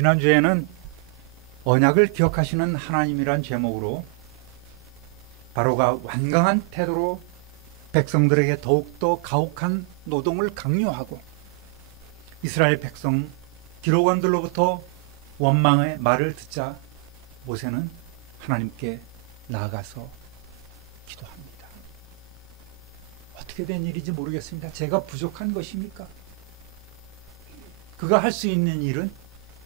지난주에는 언약을 기억하시는 하나님이란 제목으로 바로가 완강한 태도로 백성들에게 더욱더 가혹한 노동을 강요하고 이스라엘 백성 기록원들로부터 원망의 말을 듣자 모세는 하나님께 나아가서 기도합니다. 어떻게 된 일인지 모르겠습니다. 제가 부족한 것입니까? 그가 할 수 있는 일은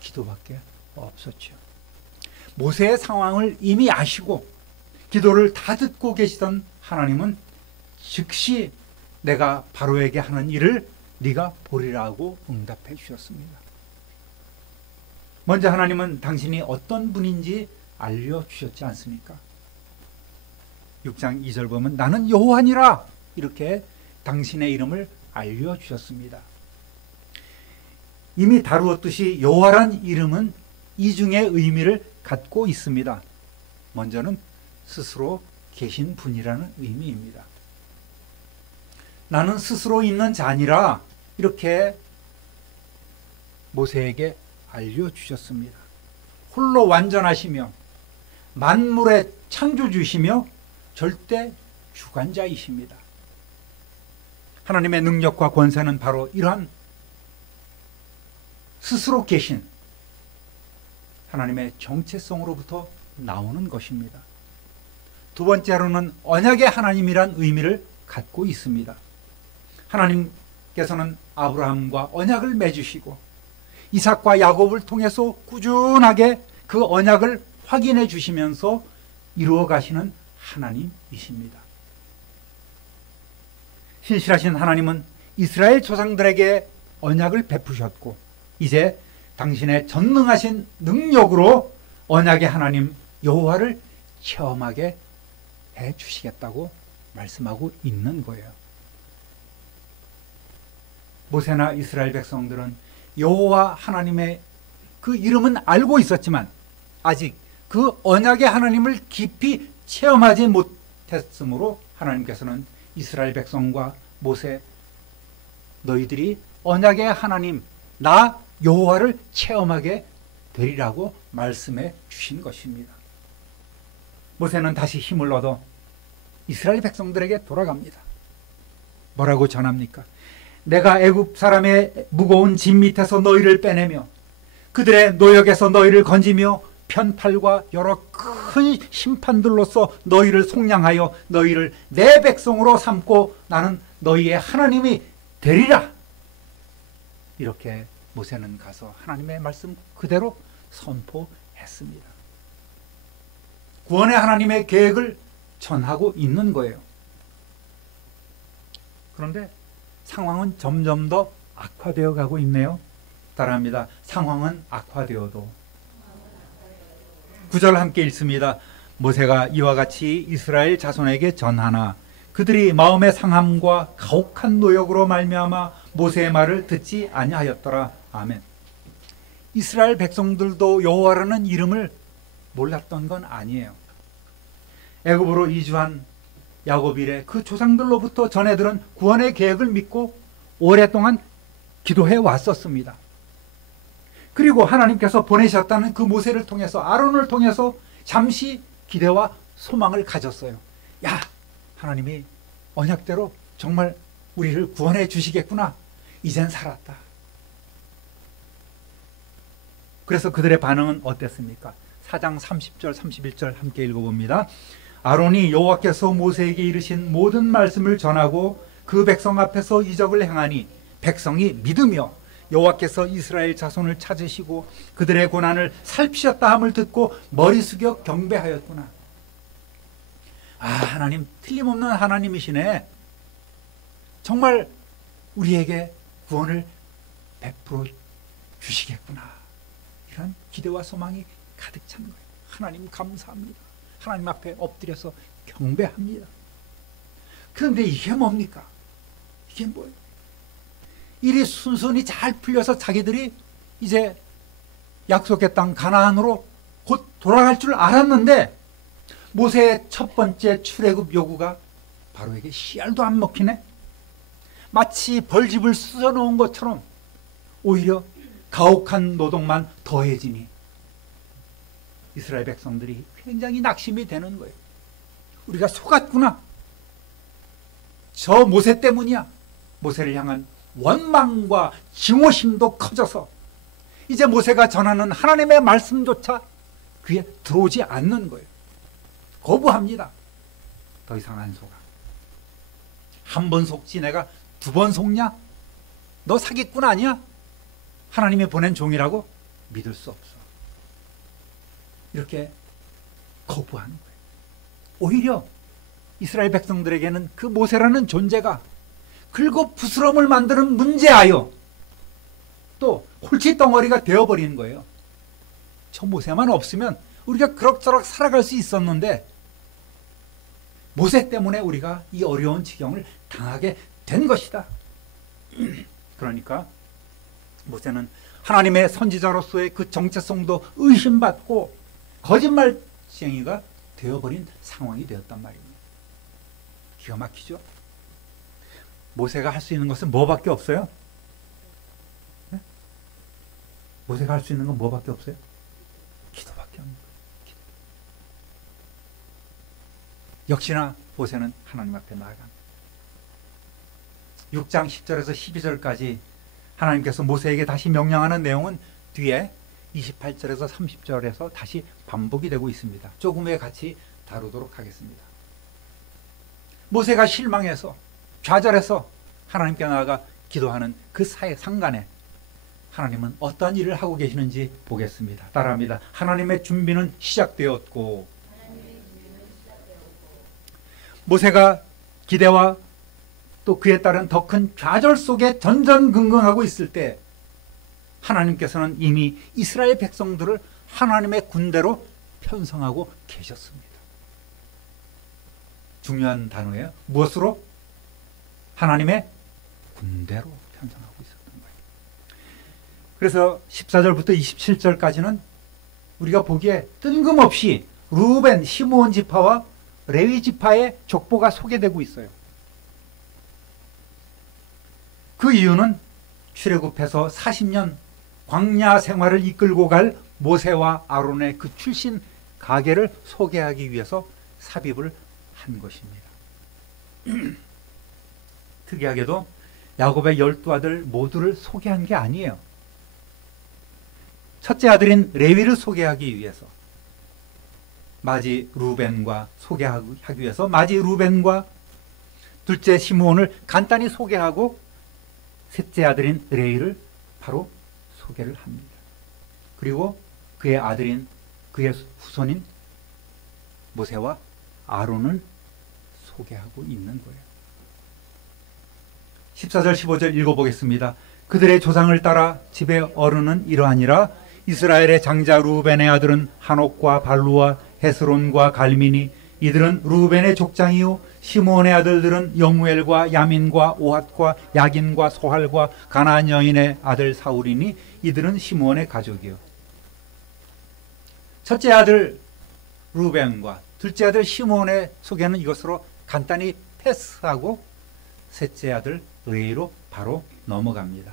기도밖에 없었죠. 모세의 상황을 이미 아시고 기도를 다 듣고 계시던 하나님은 즉시 내가 바로에게 하는 일을 네가 보리라고 응답해 주셨습니다. 먼저 하나님은 당신이 어떤 분인지 알려주셨지 않습니까? 6장 2절 보면 나는 여호와니라 이렇게 당신의 이름을 알려주셨습니다. 이미 다루었듯이 여호와란 이름은 이중의 의미를 갖고 있습니다. 먼저는 스스로 계신 분이라는 의미입니다. 나는 스스로 있는 자니라 이렇게 모세에게 알려주셨습니다. 홀로 완전하시며 만물의 창조주시며 절대 주관자이십니다. 하나님의 능력과 권세는 바로 이러한 스스로 계신 하나님의 정체성으로부터 나오는 것입니다. 두 번째로는 언약의 하나님이란 의미를 갖고 있습니다. 하나님께서는 아브라함과 언약을 맺으시고 이삭과 야곱을 통해서 꾸준하게 그 언약을 확인해 주시면서 이루어 가시는 하나님이십니다. 신실하신 하나님은 이스라엘 조상들에게 언약을 베푸셨고 이제 당신의 전능하신 능력으로 언약의 하나님 여호와를 체험하게 해 주시겠다고 말씀하고 있는 거예요. 모세나 이스라엘 백성들은 여호와 하나님의 그 이름은 알고 있었지만 아직 그 언약의 하나님을 깊이 체험하지 못했으므로 하나님께서는 이스라엘 백성과 모세 너희들이 언약의 하나님 나 여호와를 체험하게 되리라고 말씀해 주신 것입니다. 모세는 다시 힘을 얻어 이스라엘 백성들에게 돌아갑니다. 뭐라고 전합니까? 내가 애굽 사람의 무거운 짐 밑에서 너희를 빼내며 그들의 노역에서 너희를 건지며 편팔과 여러 큰 심판들로서 너희를 속량하여 너희를 내 백성으로 삼고 나는 너희의 하나님이 되리라. 이렇게 모세는 가서 하나님의 말씀 그대로 선포했습니다. 구원의 하나님의 계획을 전하고 있는 거예요. 그런데 상황은 점점 더 악화되어 가고 있네요. 따라합니다. 상황은 악화되어도 9절 함께 읽습니다. 모세가 이와 같이 이스라엘 자손에게 전하나 그들이 마음의 상함과 가혹한 노역으로 말미암아 모세의 말을 듣지 아니하였더라. 아멘. 이스라엘 백성들도 여호와라는 이름을 몰랐던 건 아니에요. 애굽으로 이주한 야곱 이래 그 조상들로부터 전해들은 구원의 계획을 믿고 오랫동안 기도해 왔었습니다. 그리고 하나님께서 보내셨다는 그 모세를 통해서 아론을 통해서 잠시 기대와 소망을 가졌어요. 야, 하나님이 언약대로 정말 우리를 구원해 주시겠구나. 이젠 살았다. 그래서 그들의 반응은 어땠습니까? 4장 30절 31절 함께 읽어봅니다. 아론이 여호와께서 모세에게 이르신 모든 말씀을 전하고 그 백성 앞에서 이적을 행하니 백성이 믿으며 여호와께서 이스라엘 자손을 찾으시고 그들의 고난을 살피셨다 함을 듣고 머리 숙여 경배하였구나. 아, 하나님 틀림없는 하나님이시네. 정말 우리에게 구원을 베풀어 주시겠구나. 이런 기대와 소망이 가득 찬 거예요. 하나님 감사합니다. 하나님 앞에 엎드려서 경배합니다. 그런데 이게 뭡니까? 이게 뭐예요? 일이 순순히 잘 풀려서 자기들이 이제 약속의 땅 가나안으로 곧 돌아갈 줄 알았는데 모세의 첫 번째 출애굽 요구가 바로에게 씨알도 안 먹히네. 마치 벌집을 쑤셔놓은 것처럼 오히려 가혹한 노동만 더해지니 이스라엘 백성들이 굉장히 낙심이 되는 거예요. 우리가 속았구나. 저 모세 때문이야. 모세를 향한 원망과 증오심도 커져서 이제 모세가 전하는 하나님의 말씀조차 귀에 들어오지 않는 거예요. 거부합니다. 더 이상 안 속아. 한 번 속지 내가 두 번 속냐? 너 사기꾼 아니야? 하나님이 보낸 종이라고? 믿을 수 없어. 이렇게 거부하는 거예요. 오히려 이스라엘 백성들에게는 그 모세라는 존재가 긁어 부스럼을 만드는 문제하여 또 홀칫덩어리가 되어버리는 거예요. 저 모세만 없으면 우리가 그럭저럭 살아갈 수 있었는데 모세 때문에 우리가 이 어려운 지경을 당하게 된 것이다. 그러니까 모세는 하나님의 선지자로서의 그 정체성도 의심받고 거짓말쟁이가 되어버린 상황이 되었단 말입니다. 기가 막히죠? 모세가 할 수 있는 것은 뭐밖에 없어요? 네? 모세가 할 수 있는 건 뭐밖에 없어요? 기도밖에 없는 거예요. 기도. 역시나 모세는 하나님 앞에 나아갑니다. 6장 10절에서 12절까지 하나님께서 모세에게 다시 명령하는 내용은 뒤에 28절에서 30절에서 다시 반복이 되고 있습니다. 조금 후에 같이 다루도록 하겠습니다. 모세가 실망해서 좌절해서 하나님께 나아가 기도하는 그 사이 상간에 하나님은 어떤 일을 하고 계시는지 보겠습니다. 따라합니다. 하나님의 준비는 시작되었고 모세가 기대와 또 그에 따른 더 큰 좌절 속에 전전긍긍하고 있을 때 하나님께서는 이미 이스라엘 백성들을 하나님의 군대로 편성하고 계셨습니다. 중요한 단어예요. 무엇으로? 하나님의 군대로 편성하고 있었던 거예요. 그래서 14절부터 27절까지는 우리가 보기에 뜬금없이 루벤, 시므온 지파와 레위 지파의 족보가 소개되고 있어요. 그 이유는 출애굽해서 40년 광야 생활을 이끌고 갈 모세와 아론의 그 출신 가계를 소개하기 위해서 삽입을 한 것입니다. 특이하게도 야곱의 12아들 모두를 소개한 게 아니에요. 첫째 아들인 레위를 소개하기 위해서 마지 루벤과 소개하기 위해서 마지 루벤과 둘째 시므온을 간단히 소개하고 셋째 아들인 레위를 바로 소개를 합니다. 그리고 그의 아들인 그의 후손인 모세와 아론을 소개하고 있는 거예요. 14절 15절 읽어보겠습니다. 그들의 조상을 따라 집의 어른은 이러하니라. 이스라엘의 장자 루벤의 아들은 한옥과 발루와 헤스론과 갈미니 이들은 루벤의 족장이요 시므온의 아들들은 여무엘과 야민과 오핫과 야긴과 소할과 가나안 여인의 아들 사울이니 이들은 시므온의 가족이요. 첫째 아들 루벤과 둘째 아들 시므온의 소개는 이것으로 간단히 패스하고 셋째 아들 레위로 바로 넘어갑니다.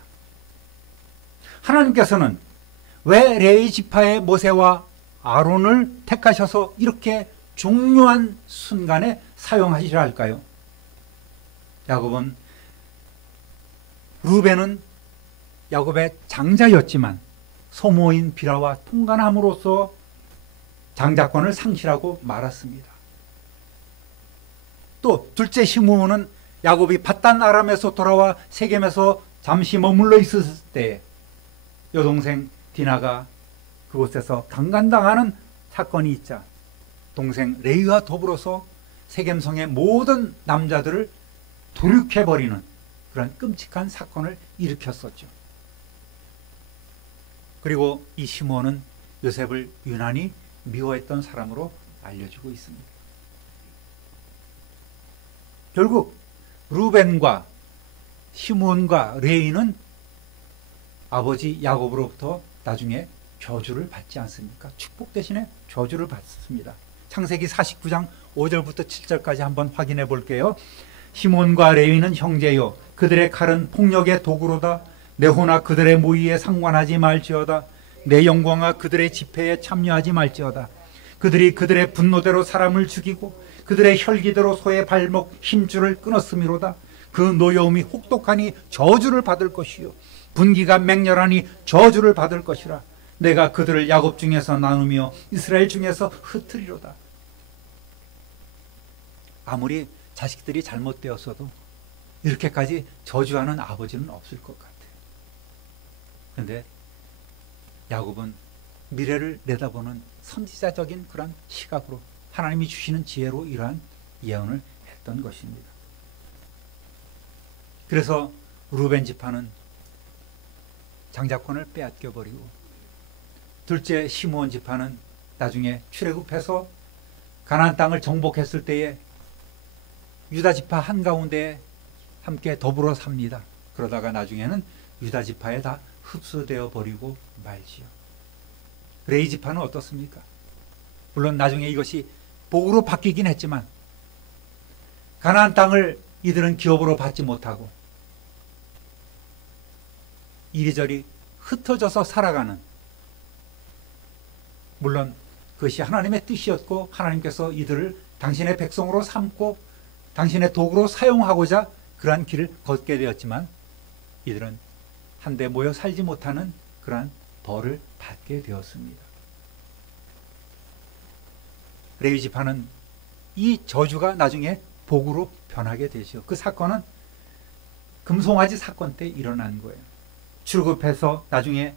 하나님께서는 왜 레위 지파의 모세와 아론을 택하셔서 이렇게 중요한 순간에 사용하시려 할까요? 야곱은 루벤은 야곱의 장자였지만 소모인 비라와 통간함으로써 장자권을 상실하고 말았습니다. 또 둘째 시므온은 야곱이 밧단 아람에서 돌아와 세겜에서 잠시 머물러 있었을 때 여동생 디나가 그곳에서 강간당하는 사건이 있자 동생 레위와 더불어서 세겜성의 모든 남자들을 도륙해버리는 그런 끔찍한 사건을 일으켰었죠. 그리고 이 시므온은 요셉을 유난히 미워했던 사람으로 알려지고 있습니다. 결국 루벤과 시므온과 레위는 아버지 야곱으로부터 나중에 저주를 받지 않습니까? 축복 대신에 저주를 받습니다. 창세기 49장 5절부터 7절까지 한번 확인해 볼게요. 시몬과 레위는 형제요 그들의 칼은 폭력의 도구로다. 내 호나 그들의 모의에 상관하지 말지어다. 내 영광아 그들의 집회에 참여하지 말지어다. 그들이 그들의 분노대로 사람을 죽이고 그들의 혈기대로 소의 발목 힘줄을 끊었음이로다. 그 노여움이 혹독하니 저주를 받을 것이요 분기가 맹렬하니 저주를 받을 것이라. 내가 그들을 야곱 중에서 나누며 이스라엘 중에서 흩으리로다. 아무리 자식들이 잘못되었어도 이렇게까지 저주하는 아버지는 없을 것 같아요. 그런데 야곱은 미래를 내다보는 선지자적인 그런 시각으로 하나님이 주시는 지혜로 이러한 예언을 했던 것입니다. 그래서 루벤 지파는 장자권을 빼앗겨버리고 둘째 시므온 지파는 나중에 출애굽해서 가나안 땅을 정복했을 때에 유다 지파 한가운데에 함께 더불어 삽니다. 그러다가 나중에는 유다 지파에 다 흡수되어 버리고 말지요. 레위 지파는 어떻습니까? 물론 나중에 이것이 복으로 바뀌긴 했지만 가나안 땅을 이들은 기업으로 받지 못하고 이리저리 흩어져서 살아가는, 물론 그것이 하나님의 뜻이었고 하나님께서 이들을 당신의 백성으로 삼고 당신의 도구로 사용하고자 그러한 길을 걷게 되었지만 이들은 한데 모여 살지 못하는 그러한 벌을 받게 되었습니다. 레위 지파는 이 저주가 나중에 복으로 변하게 되죠. 그 사건은 금송아지 사건 때 일어난 거예요. 출애굽해서 나중에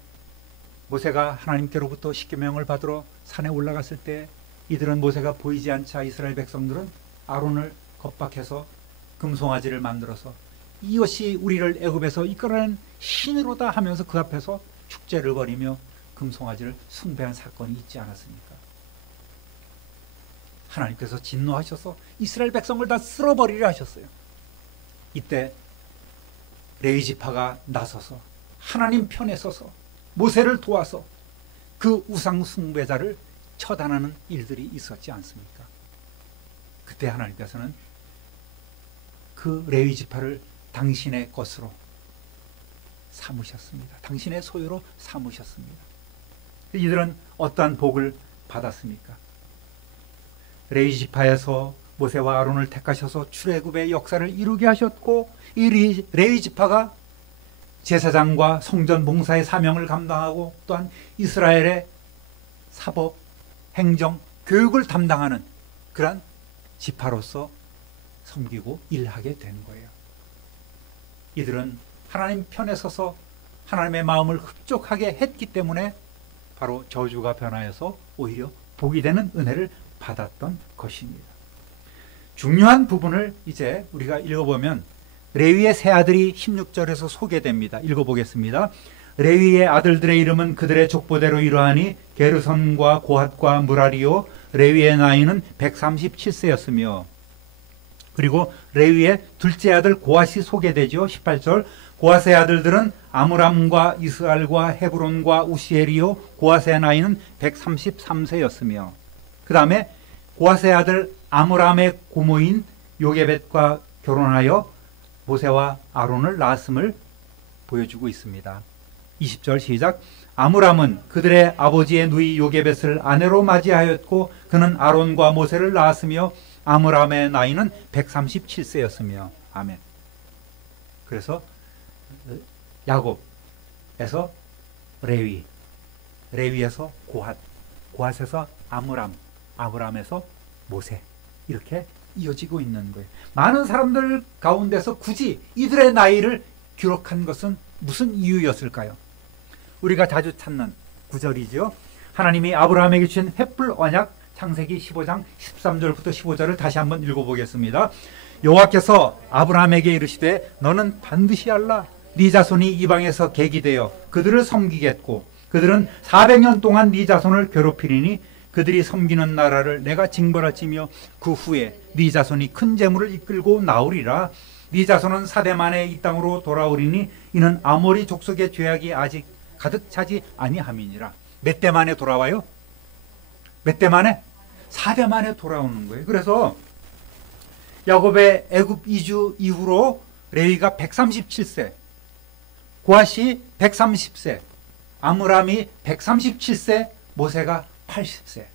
모세가 하나님께로부터 십계명을 받으러 산에 올라갔을 때 이들은 모세가 보이지 않자 이스라엘 백성들은 아론을 겁박해서 금송아지를 만들어서 이것이 우리를 애굽에서 이끌어낸 신으로다 하면서 그 앞에서 축제를 벌이며 금송아지를 숭배한 사건이 있지 않았습니까? 하나님께서 진노하셔서 이스라엘 백성을 다 쓸어버리려 하셨어요. 이때 레위 지파가 나서서 하나님 편에 서서 모세를 도와서 그 우상 숭배자를 처단하는 일들이 있었지 않습니까? 그때 하나님께서는 그 레위 지파를 당신의 것으로 삼으셨습니다. 당신의 소유로 삼으셨습니다. 이들은 어떠한 복을 받았습니까? 레위 지파에서 모세와 아론을 택하셔서 출애굽의 역사를 이루게 하셨고 이 레위 지파가 제사장과 성전 봉사의 사명을 감당하고 또한 이스라엘의 사법, 행정, 교육을 담당하는 그러한 지파로서 섬기고 일하게 된 거예요. 이들은 하나님 편에 서서 하나님의 마음을 흡족하게 했기 때문에 바로 저주가 변하여서 오히려 복이 되는 은혜를 받았던 것입니다. 중요한 부분을 이제 우리가 읽어보면 레위의 세 아들이 16절에서 소개됩니다. 읽어보겠습니다. 레위의 아들들의 이름은 그들의 족보대로 이러하니 게르손과 고핫과 무라리요. 레위의 나이는 137세였으며 그리고 레위의 둘째 아들 고핫이 소개되죠. 18절 고핫의 아들들은 아므람과 이스알과 헤브론과 우시엘이요. 고핫의 나이는 133세였으며 그 다음에 고핫의 아들 아므람의 고모인 요게벳과 결혼하여 모세와 아론을 낳았음을 보여주고 있습니다. 20절 시작. 아므람은 그들의 아버지의 누이 요게벳을 아내로 맞이하였고 그는 아론과 모세를 낳았으며 아므람의 나이는 137세였으며 아멘. 그래서 야곱에서 레위, 레위에서 고핫, 고핫에서 아므람, 아므람에서 모세 이렇게 이어지고 있는 거예요. 많은 사람들 가운데서 굳이 이들의 나이를 기록한 것은 무슨 이유였을까요? 우리가 자주 찾는 구절이죠. 하나님이 아브라함에게 주신 횃불 언약 창세기 15장 13절부터 15절을 다시 한번 읽어보겠습니다. 여호와께서 아브라함에게 이르시되 너는 반드시 알라. 네 자손이 이방에서 객이되어 그들을 섬기겠고 그들은 400년 동안 네 자손을 괴롭히리니 그들이 섬기는 나라를 내가 징벌할지며 그 후에 네 자손이 큰 재물을 이끌고 나오리라. 네 자손은 4대 만에 이 땅으로 돌아오리니 이는 아모리 족속의 죄악이 아직 가득 차지 아니함이니라. 몇 대 만에 돌아와요? 몇 대 만에? 4대 만에 돌아오는 거예요. 그래서 야곱의 애굽 이주 이후로 레위가 137세, 고핫이 130세, 아므람이 137세, 모세가 80세.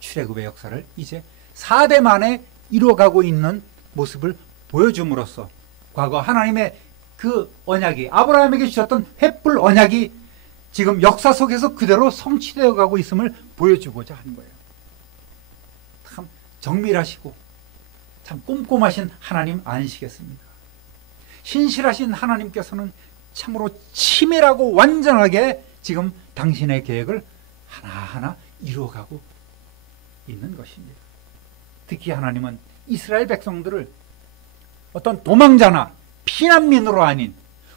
출애굽의 역사를 이제 4대 만에 이루어가고 있는 모습을 보여줌으로써 과거 하나님의 그 언약이, 아브라함에게 주셨던 횃불 언약이 지금 역사 속에서 그대로 성취되어 가고 있음을 보여주고자 하는 거예요. 참 정밀하시고 참 꼼꼼하신 하나님 아니시겠습니까? 신실하신 하나님께서는 참으로 치밀하고 완전하게 지금 당신의 계획을 하나하나 이루어가고 있는 것입니다. 특히 하나님은 이스라엘 백성들을 어떤 도망자나 피난민으로 아닌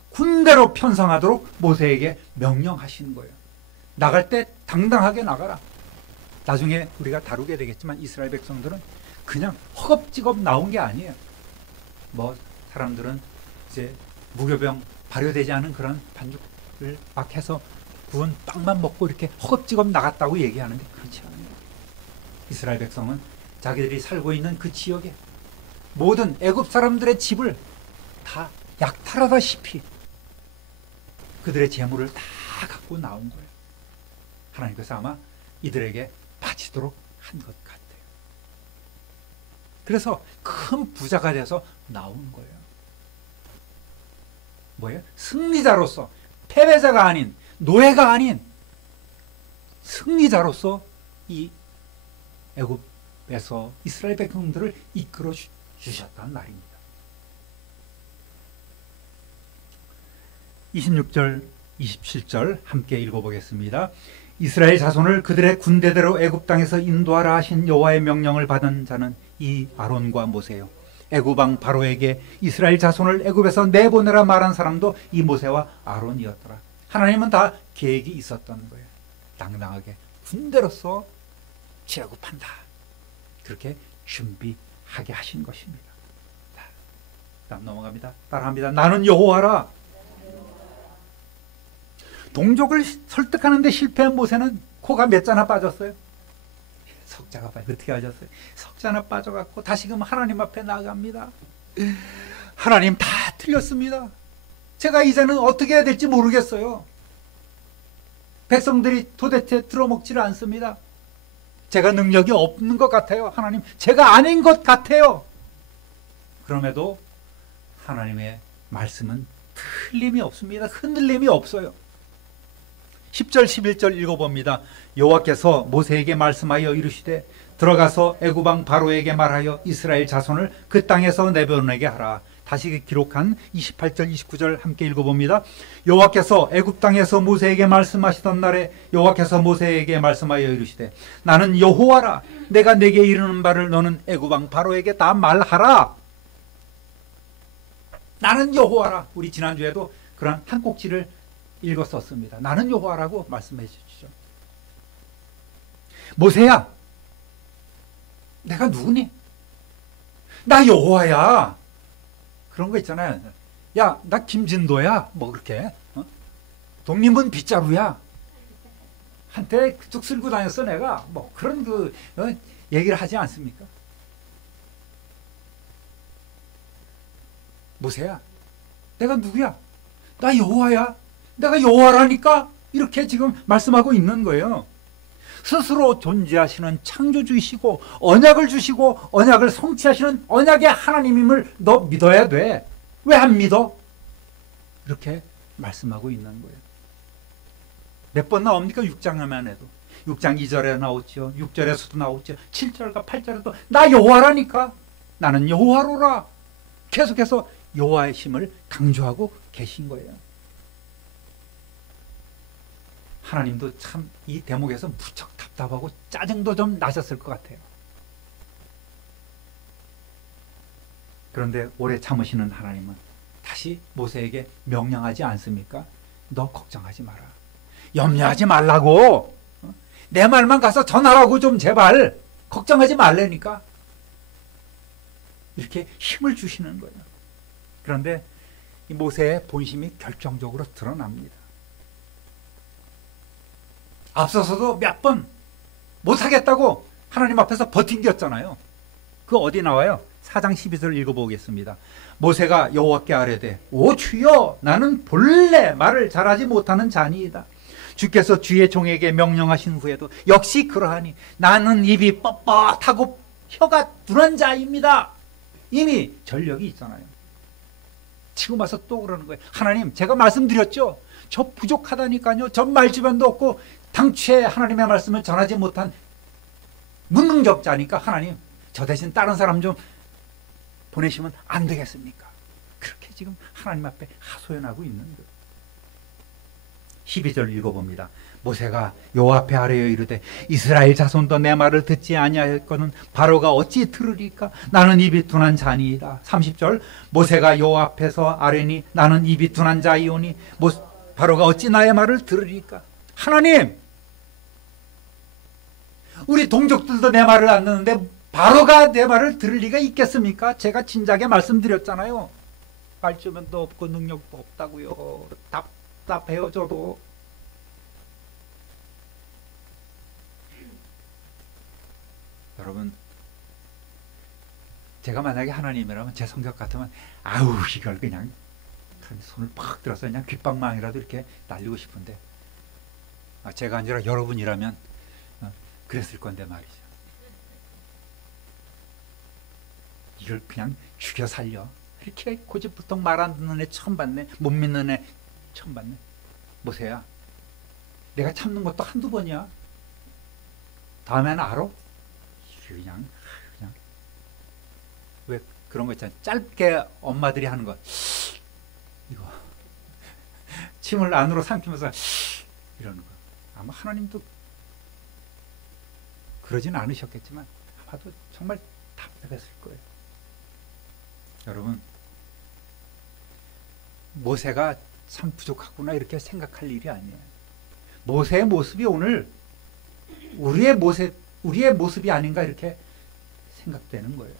군대로 편성하도록 모세에게 명령하시는 거예요. 나갈 때 당당하게 나가라. 나중에 우리가 다루게 되겠지만 이스라엘 백성들은 그냥 허겁지겁 나온 게 아니에요. 뭐 사람들은 이제 무교병 발효되지 않은 그런 반죽을 막 해서 구운 빵만 먹고 이렇게 허겁지겁 나갔다고 얘기하는데 그렇지 않아요. 이스라엘 백성은 자기들이 살고 있는 그 지역에 모든 애굽 사람들의 집을 다 약탈하다시피 그들의 재물을 다 갖고 나온 거예요. 하나님께서 아마 이들에게 바치도록 한 것 같아요. 그래서 큰 부자가 돼서 나온 거예요. 뭐예요? 승리자로서, 패배자가 아닌, 노예가 아닌 승리자로서 이 애굽에서 이스라엘 백성들을 이끌어 주셨다는 말입니다. 26절, 27절 함께 읽어보겠습니다. 이스라엘 자손을 그들의 군대대로 애굽 땅에서 인도하라 하신 여호와의 명령을 받은 자는 이 아론과 모세요. 애굽 왕 바로에게 이스라엘 자손을 애굽에서 내보내라 말한 사람도 이 모세와 아론이었더라. 하나님은 다 계획이 있었던 거예요. 당당하게 군대로서 취하고판다. 그렇게 준비하게 하신 것입니다. 다음 넘어갑니다. 따라합니다. 나는 여호와라. 동족을 설득하는데 실패한 모세는 코가 몇 자나 빠졌어요? 석자가 빠져. 어떻게 하셨어요? 석자나 빠져갖고 다시금 하나님 앞에 나아갑니다. 하나님 다 틀렸습니다. 제가 이제는 어떻게 해야 될지 모르겠어요. 백성들이 도대체 들어먹지를 않습니다. 제가 능력이 없는 것 같아요. 하나님, 제가 아닌 것 같아요. 그럼에도 하나님의 말씀은 틀림이 없습니다. 흔들림이 없어요. 10절 11절 읽어봅니다. 여호와께서 모세에게 말씀하여 이르시되 들어가서 애굽 왕 바로에게 말하여 이스라엘 자손을 그 땅에서 내보내게 하라. 다시 기록한 28절 29절 함께 읽어봅니다. 여호와께서 애굽 땅에서 모세에게 말씀하시던 날에 여호와께서 모세에게 말씀하여 이르시되 나는 여호와라. 내가 내게 이르는 바를 너는 애굽 왕 바로에게 다 말하라. 나는 여호와라. 우리 지난주에도 그런 한 꼭지를 읽었었습니다. 나는 여호와라고 말씀해 주시죠. 모세야, 내가 누구니? 나 여호와야. 그런 거 있잖아요. 야, 나 김진도야. 뭐 그렇게. 독립은 빗자루야. 한때 그쪽 쓸고 다녔어 내가. 뭐 그런 얘기를 하지 않습니까? 모세야, 내가 누구야? 나 여호와야. 내가 여호와라니까. 이렇게 지금 말씀하고 있는 거예요. 스스로 존재하시는 창조주이시고 언약을 주시고 언약을 성취하시는 언약의 하나님임을 너 믿어야 돼. 왜 안 믿어? 이렇게 말씀하고 있는 거예요. 몇 번 나옵니까? 6장에만 해도. 6장 2절에 나오죠. 6절에서도 나오죠. 7절과 8절에도 나 여호와라니까. 나는 여호와로라. 계속해서 여호와의 힘을 강조하고 계신 거예요. 하나님도 참 이 대목에서 무척 답답하고 짜증도 좀 나셨을 것 같아요. 그런데 오래 참으시는 하나님은 다시 모세에게 명령하지 않습니까? 너 걱정하지 마라. 염려하지 말라고. 내 말만 가서 전하라고 좀 제발. 걱정하지 말라니까. 이렇게 힘을 주시는 거예요. 그런데 이 모세의 본심이 결정적으로 드러납니다. 앞서서도 몇 번 못하겠다고 하나님 앞에서 버틴겼잖아요. 그 어디 나와요? 4장 12절 읽어보겠습니다. 모세가 여호와께 아뢰되 오 주여 나는 본래 말을 잘하지 못하는 자니이다. 주께서 주의 종에게 명령하신 후에도 역시 그러하니 나는 입이 뻣뻣하고 혀가 둔한 자입니다. 이미 전력이 있잖아요. 지금 와서 또 그러는 거예요. 하나님 제가 말씀드렸죠. 저 부족하다니까요. 전 말주변도 없고 당초에 하나님의 말씀을 전하지 못한 무능력자니까 하나님 저 대신 다른 사람 좀 보내시면 안 되겠습니까? 그렇게 지금 하나님 앞에 하소연하고 있는 거예요. 12절 읽어봅니다. 모세가 여호와 앞에 아뢰어 이르되 이스라엘 자손도 내 말을 듣지 아니하였거든 바로가 어찌 들으리까? 나는 입이 둔한 자니이다. 30절 모세가 여호와 앞에서 아뢰니 나는 입이 둔한 자이오니 바로가 어찌 나의 말을 들으리까? 하나님, 우리 동족들도 내 말을 안 듣는데 바로가 내 말을 들을 리가 있겠습니까? 제가 진작에 말씀드렸잖아요. 말주변도 없고 능력도 없다고요. 답답해요 저도. 여러분, 제가 만약에 하나님이라면 제 성격 같으면 아우 이걸 그냥 손을 팍 들어서 그냥 귓방망이라도 이렇게 날리고 싶은데 제가 아니라 여러분이라면 그랬을 건데 말이죠. 이걸 그냥 죽여 살려. 이렇게 고집부통 말 안 듣는 애 처음 봤네. 못 믿는 애 처음 봤네. 모세야, 내가 참는 것도 한두 번이야. 다음에는 알아? 그냥 왜 그런 거 있잖아요. 짧게 엄마들이 하는 거. 이거 침을 안으로 삼키면서 이러는 거. 아마 하나님도 그러진 않으셨겠지만 아마도 정말 답답했을 거예요. 여러분, 모세가 참 부족하구나 이렇게 생각할 일이 아니에요. 모세의 모습이 오늘 우리의 모습이 아닌가 이렇게 생각되는 거예요.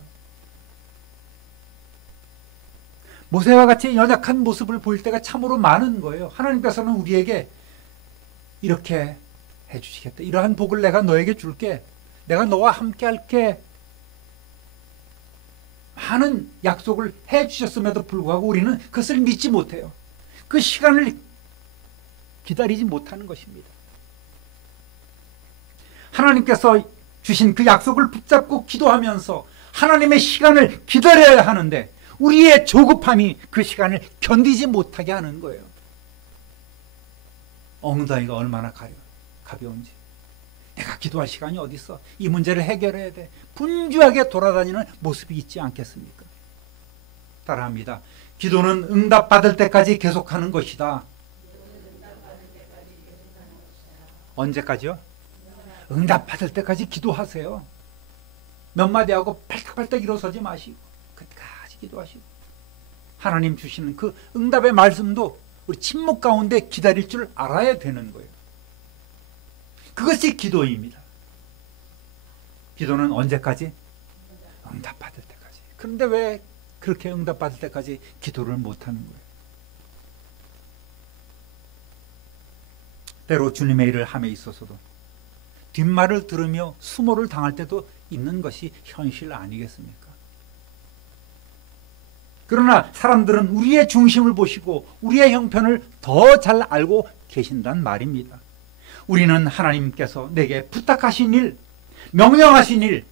모세와 같이 연약한 모습을 보일 때가 참으로 많은 거예요. 하나님께서는 우리에게 이렇게 해주시겠다. 이러한 복을 내가 너에게 줄게. 내가 너와 함께 할게. 많은 약속을 해주셨음에도 불구하고 우리는 그것을 믿지 못해요. 그 시간을 기다리지 못하는 것입니다. 하나님께서 주신 그 약속을 붙잡고 기도하면서 하나님의 시간을 기다려야 하는데 우리의 조급함이 그 시간을 견디지 못하게 하는 거예요. 엉덩이가 얼마나 가벼운지. 내가 기도할 시간이 어디 있어? 이 문제를 해결해야 돼. 분주하게 돌아다니는 모습이 있지 않겠습니까? 따라합니다. 기도는 응답받을 때까지 계속하는 것이다. 언제까지요? 응답받을 때까지 기도하세요. 몇 마디 하고 팔딱팔딱 일어서지 마시고 끝까지 기도하시고 하나님 주시는 그 응답의 말씀도 우리 침묵 가운데 기다릴 줄 알아야 되는 거예요. 그것이 기도입니다. 기도는 언제까지? 응답받을 때까지. 그런데 왜 그렇게 응답받을 때까지 기도를 못하는 거예요? 때로 주님의 일을 함에 있어서도 뒷말을 들으며 수모를 당할 때도 있는 것이 현실 아니겠습니까? 그러나 사람들은 우리의 중심을 보시고 우리의 형편을 더 잘 알고 계신단 말입니다. 우리는 하나님께서 내게 부탁하신 일, 명령하신 일,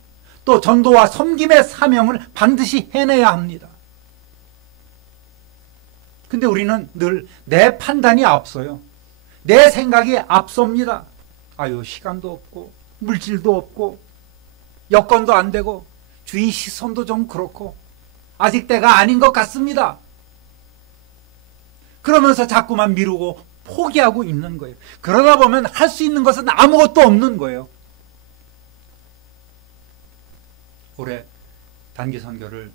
또 전도와 섬김의 사명을 반드시 해내야 합니다. 근데 우리는 늘 내 판단이 앞서요. 내 생각이 앞섭니다. 아유, 시간도 없고 물질도 없고 여건도 안 되고 주위 시선도 좀 그렇고 아직 때가 아닌 것 같습니다. 그러면서 자꾸만 미루고 포기하고 있는 거예요. 그러다 보면 할 수 있는 것은 아무것도 없는 거예요. 올해 단기 선교를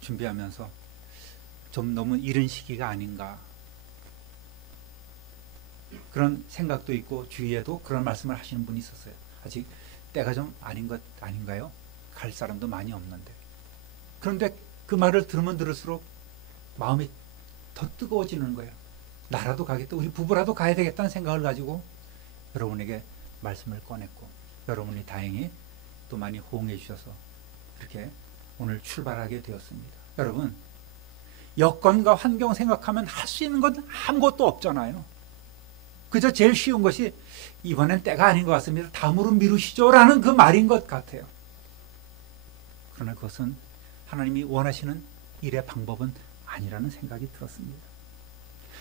준비하면서 좀 너무 이른 시기가 아닌가 그런 생각도 있고 주위에도 그런 말씀을 하시는 분이 있었어요. 아직 때가 좀 아닌 것 아닌가요? 갈 사람도 많이 없는데. 그런데 그 말을 들으면 들을수록 마음이 더 뜨거워지는 거예요. 나라도 가겠다, 우리 부부라도 가야 되겠다는 생각을 가지고 여러분에게 말씀을 꺼냈고 여러분이 다행히 또 많이 호응해 주셔서 이렇게 오늘 출발하게 되었습니다. 여러분, 여건과 환경 생각하면 할 수 있는 건 아무것도 없잖아요. 그저 제일 쉬운 것이 이번엔 때가 아닌 것 같습니다. 다음으로 미루시죠 라는 그 말인 것 같아요. 그러나 그것은 하나님이 원하시는 일의 방법은 아니라는 생각이 들었습니다.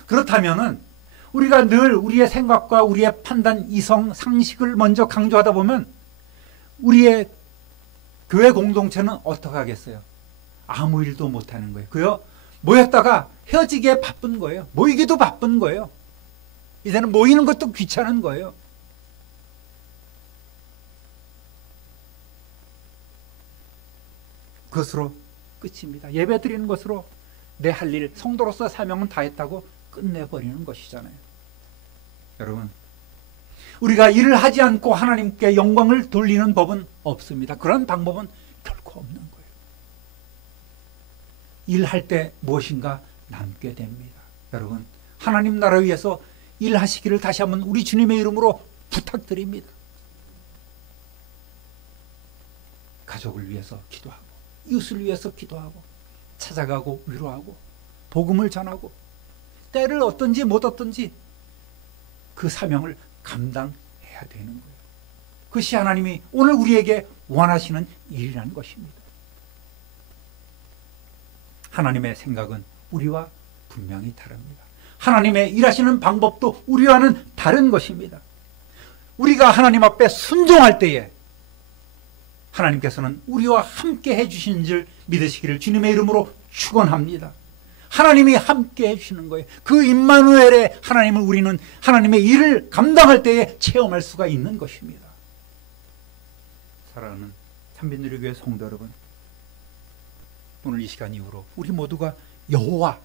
그렇다면은 우리가 늘 우리의 생각과 우리의 판단, 이성, 상식을 먼저 강조하다 보면 우리의 교회 공동체는 어떻게 하겠어요? 아무 일도 못하는 거예요. 그요? 모였다가 헤어지기에 바쁜 거예요. 모이기도 바쁜 거예요. 이제는 모이는 것도 귀찮은 거예요. 그것으로 끝입니다. 예배 드리는 것으로 내 할 일, 성도로서 사명은 다 했다고 끝내버리는 것이잖아요. 여러분, 우리가 일을 하지 않고 하나님께 영광을 돌리는 법은 없습니다. 그런 방법은 결코 없는 거예요. 일할 때 무엇인가 남게 됩니다. 여러분, 하나님 나라 위해서 일하시기를 다시 한번 우리 주님의 이름으로 부탁드립니다. 가족을 위해서 기도하고, 이웃을 위해서 기도하고, 찾아가고 위로하고, 복음을 전하고, 때를 얻든지 못 얻든지 그 사명을 감당해야 되는 거예요. 그것이 하나님이 오늘 우리에게 원하시는 일이라는 것입니다. 하나님의 생각은 우리와 분명히 다릅니다. 하나님의 일하시는 방법도 우리와는 다른 것입니다. 우리가 하나님 앞에 순종할 때에 하나님께서는 우리와 함께 해주시는 줄 믿으시기를 주님의 이름으로 축원합니다. 하나님이 함께 해주시는 거예요. 그 임마누엘의 하나님을 우리는 하나님의 일을 감당할 때에 체험할 수가 있는 것입니다. 사랑하는 참빛누리교회 성도 여러분, 오늘 이 시간 이후로 우리 모두가 여호와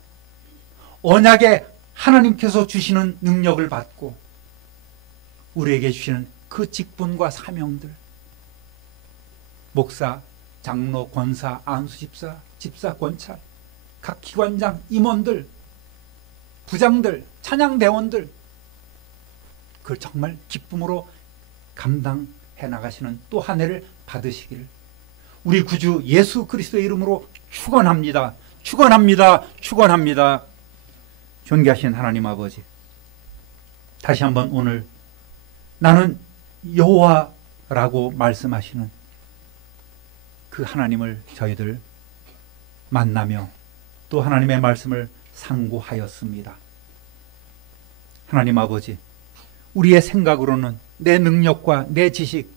언약의 하나님께서 주시는 능력을 받고 우리에게 주시는 그 직분과 사명들, 목사, 장로, 권사, 안수집사, 집사, 권찰, 각 기관장, 임원들, 부장들, 찬양대원들, 그걸 정말 기쁨으로 감당해 나가시는 또 한 해를 받으시기를 우리 구주 예수 그리스도의 이름으로 축원합니다. 축원합니다. 축원합니다. 존귀하신 하나님 아버지, 다시 한번 오늘 나는 여호와라고 말씀하시는 그 하나님을 저희들 만나며 또 하나님의 말씀을 상고하였습니다. 하나님 아버지, 우리의 생각으로는 내 능력과 내 지식,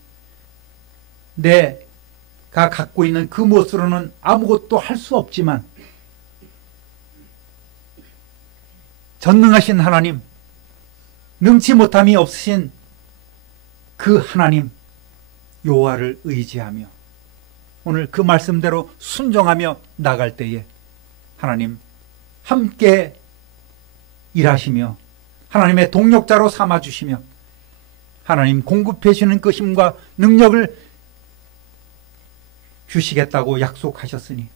내가 갖고 있는 그 무엇으로는 아무것도 할 수 없지만 전능하신 하나님, 능치 못함이 없으신 그 하나님 여호와를 의지하며 오늘 그 말씀대로 순종하며 나갈 때에 하나님 함께 일하시며 하나님의 동력자로 삼아주시며 하나님 공급해 주시는 그 힘과 능력을 주시겠다고 약속하셨으니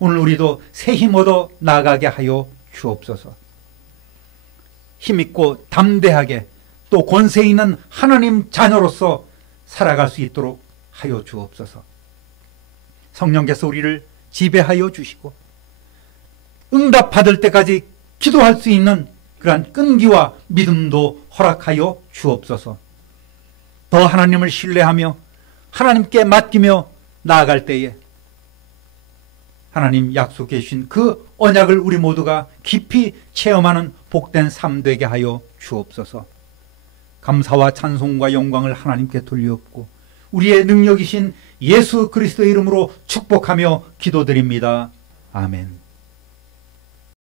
오늘 우리도 새 힘 얻어 나아가게 하여 주옵소서. 힘있고 담대하게 또 권세 있는 하나님 자녀로서 살아갈 수 있도록 하여 주옵소서. 성령께서 우리를 지배하여 주시고 응답받을 때까지 기도할 수 있는 그러한 끈기와 믿음도 허락하여 주옵소서. 더 하나님을 신뢰하며 하나님께 맡기며 나아갈 때에 하나님 약속해 주신 그 언약을 우리 모두가 깊이 체험하는 복된 삶 되게 하여 주옵소서. 감사와 찬송과 영광을 하나님께 돌리옵고 우리의 능력이신 예수 그리스도의 이름으로 축복하며 기도드립니다. 아멘.